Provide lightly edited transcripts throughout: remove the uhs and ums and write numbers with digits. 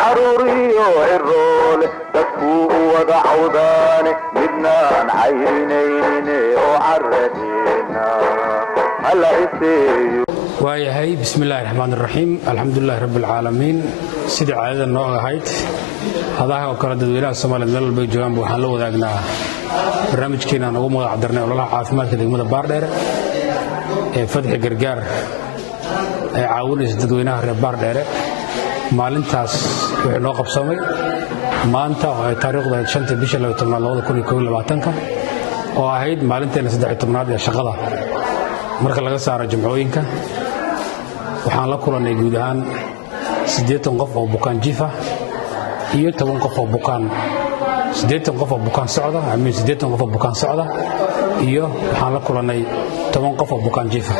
caruuriyo ciroole dadkuu wada cawdaane midnaan cayrinayne oo caradeena hala iseeyo. waayahay bismillaahi raxmaani raxiim alxamdulilaahi rabbilcaalamiin sidii caadada noo ahayd hadaha oo kale dadweynaha soomaaliyeed meel walbay joogaanba waxaan la wadaagnaa barnaamijkeenaan ugu magac darnay ololaha caafimaadka degmada baardheere ee fadxi gargaar ay caawinaysa dadweynaha reer baardheere. maalintaas wixii noo qabsamay maanta oo ay taariikhdu ahayd 5 bisha 2021 oo ahayd maalinteena 13aad ee shaqada marka laga saaro jimcooyinka. waxaan la kulannay guud ahaan 80 qof oo bukaan jiif ah iyo 10 qof oo bukaan 80 qof oo bukaan socda ama 80 qof oo bukaan socda iyo waxaan la kulannay 10 qof oo bukaan jiif ah.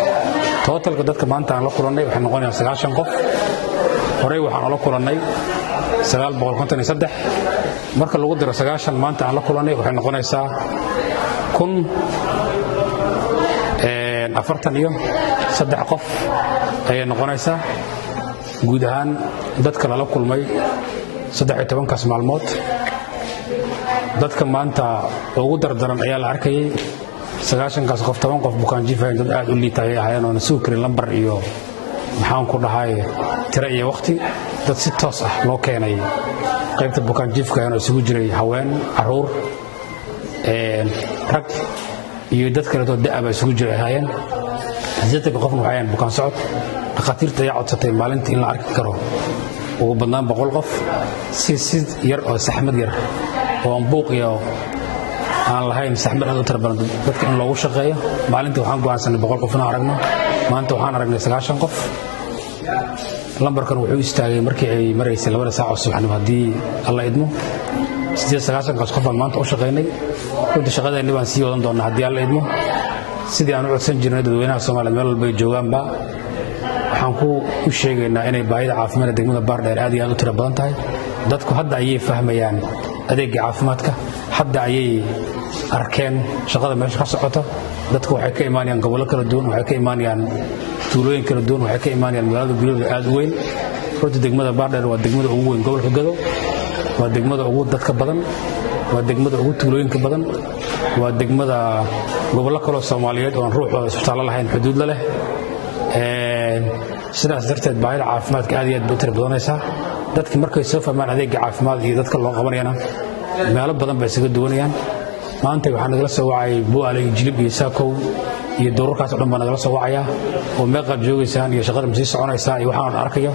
totalka dadka maanta aan la kulannay waxay noqonayaan 90 qof. horey waxaan la kulannay 953 marka lagu diro 90 maanta aan la kulannay waxay noqonaysaa 1043 qof ayay noqonaysaa guud ahaan dadka lala kulmay 13kaas maalmood. dadka maanta ugu dardaran ayaa la arkayay 90kaas qof 10 qof bukaan jiifayn dad aad u liitay ahaayeen oo soo kari lambar iyo maxaan ku dhahay tira iyo waqti dad si toos ah loo keenay qaybta bukaan jiifka oo isugu jiray haween caruur rag iyo dad kale oo da'aba isugu jiray ahaayeen. dadka qofna waxay bukaan socod dhaqaatiirta ayaa codsatay maalintii in la arki karo ugu badnaan 100 qof si yar oo saxmad yar oo buuq iyo aan lahayn saxmad aad u tar badan dadka in loogu shaqeeyo. maalintii waxaan go'aansanay 100 qof inaan aragno maanta waxaan aragnay 90 qof. lambarkan wuxuu istaagay markii ay maraysay 2 saac oo subaxnimo haddii alla idmo 90 qof baan maanta u shaqeynay. runtii shaqadeena waan sii wadan doonaa haddii alla idmo sidii aan u codsan jirnay dadweynaha Soomaaliyeed meel walba ay joogaanba. waxaan ku sheegaynaa inay baahida caafimaadka degmada baardheer aad iyo aad u tiro badan tahay. dadku hadda ayay fahmayaan adeegga caafimaadka, hadda ayay arkeen shaqada meesha ka socota. dadku waxay ka imaanayaan gobollo kala duwan, waxay ka imaanayaan tuulooyin kala duwan, waxay ka imaanayaan magaalada gudaheeda aad u weyn. runtii degmada baardheer waa degmada ugu weyn gobolka Gado, waa degmada ugu dadka badan, waa degmada ugu tuulooyinka badan, waa degmada gobollo kale oo Soomaaliyeed oo ruuxooda isbitaallo lahayn xuduud la leh. sidaas darteed baahida caafimaadka aad iyo aad u tiro badanaysaa. dadka markay soo fahmaan adeegga caafimaad iyo dadka loo qabanayana meelo badan bay isaga duwanayaan. maanta waxaa nagala soo wacay Bu'aale iyo Jilib iyo Saakow iyo doorarkaas oo dhan baa nagala soo wacaya oo meeqaad joogaysaan iyo shaqada ma sii soconaysaa iyo waxaan arkayo.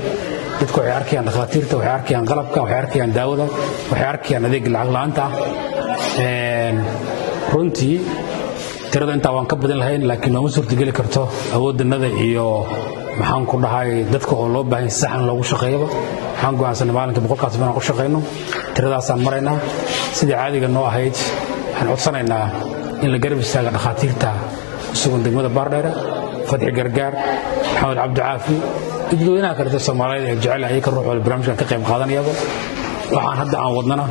dadku waxay arkayaan dhakhaatiirta, waxay arkayaan qalabka, waxay arkayaan daawada, waxay arkayaan adeegga lacag la'aanta ah. runtii tirada intaa waan ka badan lahayn laakiin nooma suurtageli karto awooddanada iyo maxaan ku dhahay dadka oo loo baahan si saxan loogu shaqeeyo. waxaan go'aansanay maalinka 100kaas inaan u shaqeyno. tiradaasaan maraynaa sidii caadiga noo ahayd. waxaan codsanaynaa in la garab istaaga dhakhaatiirta sugan degmada baardheere, fadxi gargaar, maxamed cabdi caafi, dadweynaha kale ee Soomaaliyeed ee jecel ay ka ruuxooda barnaamijkan ka qayb qaadanayaba. waxaan hadda aan wadnana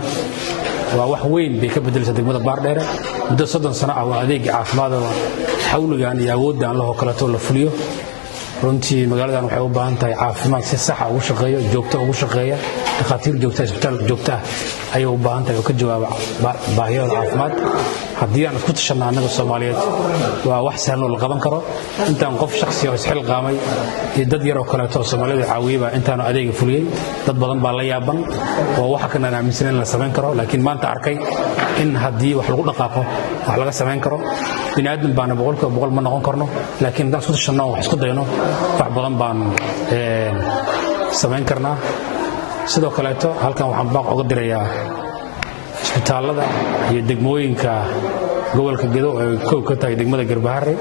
waa wax weyn bay ka bedelaysaa degmada baardheere. muddo 30 sano ah waa adeegga caafimaadka xawligan iyo awooddan loo kalato la fuliyo. runtii magaaladan waxay u baahan tahay caafimaad si sax ah ugu shaqeeyo, joogto ugu shaqeeya, dhakhaatiir joogto, isbitaal joogto ah ayay u baahan tahay oo ka jawaaba baahiyada caafimaad. haddii aan isku tashanno annaga Soomaaliyeed waa wax sahlan oo la qaban karo. intaan qof shakhsi oo isxil qaamay iyo dad yar oo kaleeto oo Soomaaliyeed caawiyay baa intaan adeega fuliyay. dad badan baa la yaaban oo wax kana aaminsan in la sameyn karo, laakiin maanta arkay in haddii wax lagu dhaqaaqo wax laga sameyn karo. bini'aadam baana 100% ma noqon karno, laakiin haddaan isku tashanno wax isku dayno wax badan baan sameyn karnaa. sidoo kaleeto halkan waxaan baaq uga dirayaa isbitaallada iyo degmooyinka gobolka Gado oo koob ka tahay degmada Garbaharre,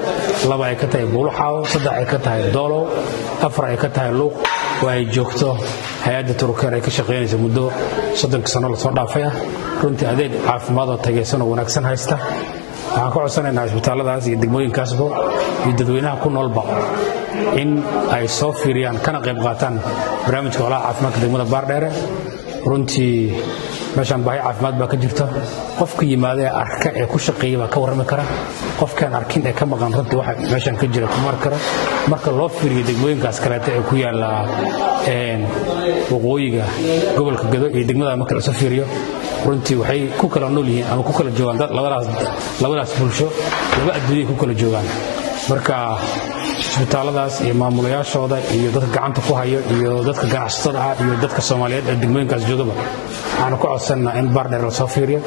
2 ay ka tahay Buulaxaawo, 3 ay ka tahay Doolow, 4 ay ka tahay Luuq oo ay joogto hay'adda Turkeer ay ka shaqeynayso muddo 30 sano la soo dhaafay. runtii adeeg caafimaad oo taageersan oo wanaagsan haysta. waxaan ka codsanaynaa isbitaalladaas iyo degmooyinkaasba iyo dadweynaha ku noolba in ay soo fiiriyaan kana qayb qaataan barnaamijka ololaha caafimaadka degmada baardheere. runtii meeshaan baahi caafimaad baa ka jirta qofka yimaada ee arka ee ku shaqeeya baa ka warrami kara qofkaan arkin ee ka maqan runtii waxa meeshaan ka jira kuma arki kara marka loo fiiriyo degmooyinkaas kaleeta ee ku yaala waqooyiga gobolka Gado iyo degmada marka la soo fiiriyo runtii waxay ku kala nool yihiin ama ku kala joogaan dad labadaas bulsho laba adduunyo ku kala joogaan marka isbitaaladaas iyo maamulayaashooda iyo dadka gacanta ku hayo iyo dadka ganacsatada ah iyo dadka Soomaaliyeed ee degmooyinkaas joogaba waxaan ku codsanaa in Baardheer la soo fiiriyo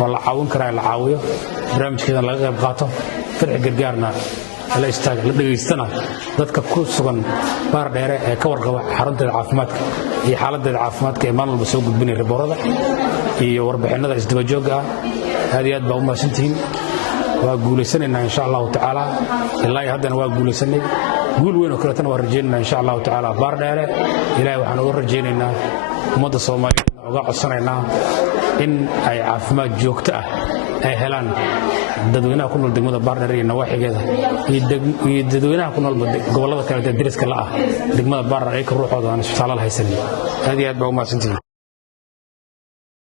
oo la caawin karaa la caawiyo barnaamijkeeda laga qayb qaato farci gargaarna la istaaga la dhageystana dadka ku sugan Baardheer ee ka warqaba xarunta caafimaadka iyo xaaladda caafimaadka ee maalin walba soo gudbinay riboorada iyo warbixinada isdaba jooga aad iyo aad baa u mahadsantihiin waa guulaysanayna insha Allah taala ilaa haddana waa guulaysanay guul weyn oo kale tan waa rajeynayna insha Allah taala Baardheer ilaahay waxaan ugu rajeynaynaa ummadda Soomaaliyeed uga codsanaynaa in ay caafimaad joogto ah ay helaan dadweynaha ku nool degmada Baardheer iyo nawaaxigeeda iyo dadweynaha ku nool gobolada kale ee deriska la ah degmada Baardheer ay ka ruuxooda aan isbitaal haysan aad iyo aad baa u mahadsantihiin